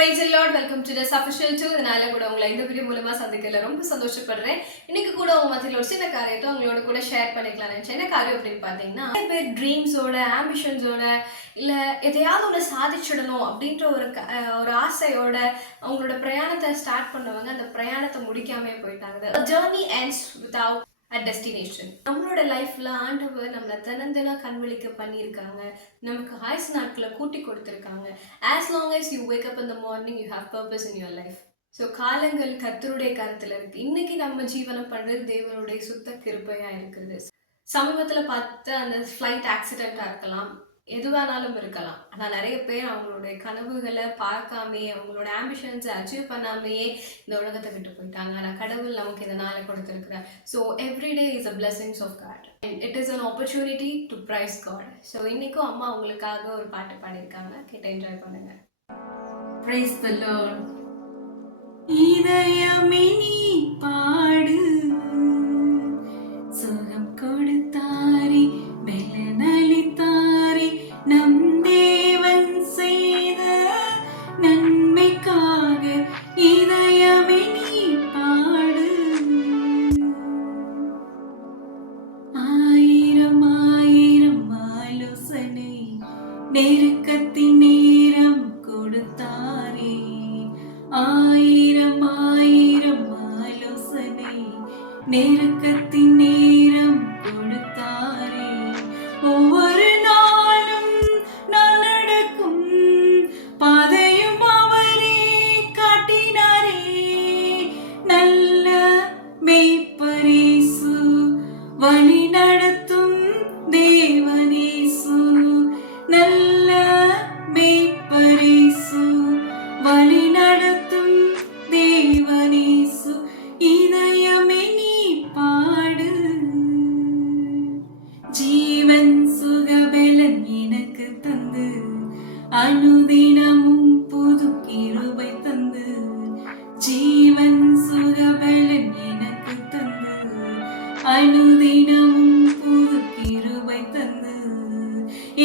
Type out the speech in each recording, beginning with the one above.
Praise the Lord. Welcome to the Official 2. இதனால கூட உங்களை இந்த வீடியோ மூலமா சந்திக்கல ரொம்ப சந்தோஷப்படுறேன். இன்னைக்கு கூட உங்க மத்தியில ஒரு சின்ன காரியத்தை உங்களோட கூட ஷேர் பண்ணிக்கலாம் நினைச்சேன். என்ன காரியம் அப்படின்னு பார்த்தீங்கன்னா, நிறைய பேர் ட்ரீம்ஸோட, ஆம்பிஷன்ஸோட இல்ல எதையாவது ஒன்று சாதிச்சிடணும் அப்படின்ற ஒரு ஆசையோட அவங்களோட பிரயாணத்தை ஸ்டார்ட் பண்ணவங்க அந்த பிரயாணத்தை முடிக்காமே போயிட்டாங்க. The journey ends without at destination. நம்மளோட லைஃப்ல ஆண்டவர் நம்மளை தினம் கண்விழிக்க பண்ணியிருக்காங்க. நமக்கு ஆயுசு நாட்களை கூட்டி கொடுத்துருக்காங்க. As long as you wake up in the morning you have purpose in your life. So காலங்கள் கர்த்தருடைய கருத்துல இருக்கு. இன்னைக்கு நம்ம ஜீவனம் பண்றது தேவனுடைய சுத்த கிருபையா இருக்கிறது. சமீபத்துல பார்த்த அந்த ஃப்ளைட் ஆக்சிடென்டா இருக்கலாம், எதுவானாலும் இருக்கலாம். ஆனால் நிறைய பேர் அவங்களுடைய கனவுகளை பார்க்காமையே, அவங்களோட ஆம்பிஷன்ஸை அச்சீவ் பண்ணாமையே இந்த உலகத்தை விட்டு போயிட்டாங்க. ஆனால் கடவுள் நமக்கு இந்த நாளை கொடுத்துருக்கிறார். So everyday is a blessings of God and it is an opportunity to praise God. So இன்னைக்கும் அம்மா அவங்களுக்காக ஒரு பாட்டு பாடியிருக்காங்க, கேட்டு என்ஜாய் பண்ணுங்க. Praise the Lord. இதயமே நீ பாடு, சுகம் கொடுத்தாரே, பலனளித்தாரே, நம் தேவன் செய்த நன்மைக்காக. இதயமே நீ பாடு, ஆயிரம் ஆயிரம் ஆலோசனை நெருக்கத்தின் நேரம் கொடுத்தாரே, ஆயிரம் ஆயிரம் ஆலோசனை நெருக்கத்தின் நேரம் கொடுத்தாரே. ஒவ்வொரு நாளும் நான் நடக்கும் பாதையும் அவரே காட்டினாரே. நல்ல மேய்ப்பரேசு, வழி நடத்தும் தேவனேசு. நல்ல மேய்ப்பரேசு, வழி நடத்தும் தேவனேசு. இதயமே நீ பாடு, ஜீவன் சுகபலன் எனக்கு தந்து, அனுதினமும் புது கிருபை தந்து. ஜீவன் சுகபலன் எனக்கு தந்து, அனுதினமும் புது கிருபை தந்து.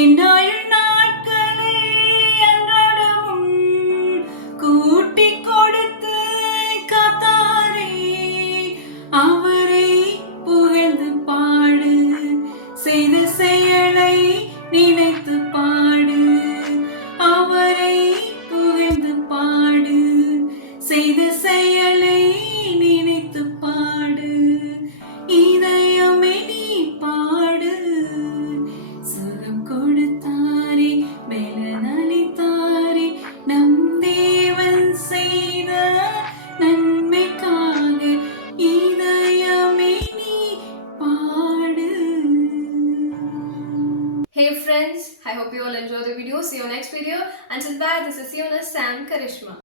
என்னாயுள் நாட்களை அன்றாடமும் கூட்டி கொடுத்து காத்தாரே. அவரை புகழ்ந்து பாடு, செய்த செயலை நினைத்து பாடு. அவரை புகழ்ந்து பாடு, செய்த செயலை நினைத்து பாடு. இதயமே நீ பாடு, சுகம் கொடுத்தாரே, பலனளித்தாரே, நம் தேவன் செய்த நன்மைக்காக. இதயமே நீ பாடு. Hey friends, I hope you all enjoy the video. See you next video. Until bye, this is Yona Sam Karishma.